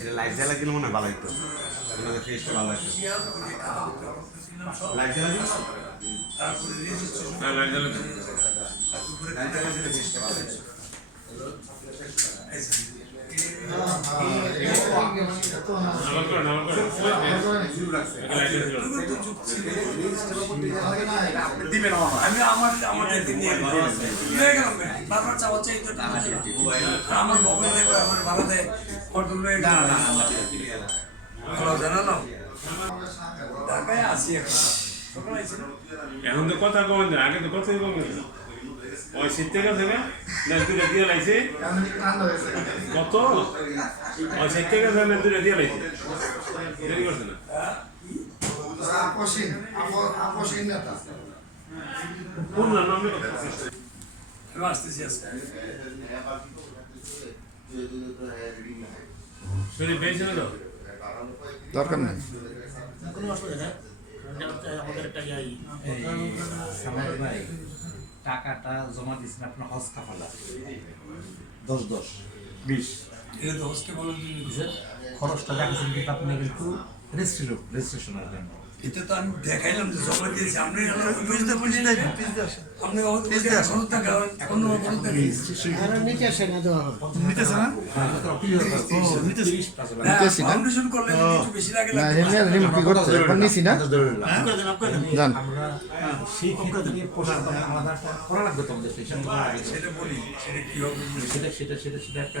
এটা লাইট জ্বালা দিলে মনে হয় ভালো হতো মানে ফেসটা ভালো হতো লাইট জ্বালা দিলে হ্যাঁ, লাইট জ্বালা দিন। লাইট জ্বালা দিলে ফেসটা ভালো আমার করেন। এটা লাইট জ্বালা দিন। আমি আমার আমাদের নিয়ে গেলাম। বারবার চাওয়া চাই তো টাকা দিলাম। আমার মোবাইল দেবে আমার লয়ে গেল ভালো জানা না ঢাকায় আছি এখন। না? তো কথা কমেন যায় আগে তো কথাই কমেন যায় ওই শীত থেকে থেকে না দুটা দিয়ে লাইছে। কত? ওই শীত থেকে থেকে না দুটা দিয়ে লাইছে। দেরি করছে না? আপসীন আপ- আপসীন নেতা। কোন নাম? নামে আমি আসতেছি আজকে দরকার নেই এই সামাদ ভাই টাকাটা জমা দিচ্ছেন আপনার হজ কাফালা দশ দশ বিশ খরচটা দেখাচ্ছেন কিন্তু আপনি কিন্তু রেজিস্ট্রেশন রেজিস্ট্রেশনের জন্য। এটা তো আমি দেখাইলাম যে জমা দিয়েছি আপনি বুঝতে বুঝতে আপনি এখন টাকা এখন নিতেছে না নিতেছি ফাউন্ডেশন করলে একটু বেশি লাগে না। এমনি রিম কি করছে? এখন নিছি না জান। সেই ক্ষেত্রে পোশাক আলাদা করা লাগবে তোমাদের সেটা বলি সেটা কি হবে? সেটা সেটা সেটা সেটা একটা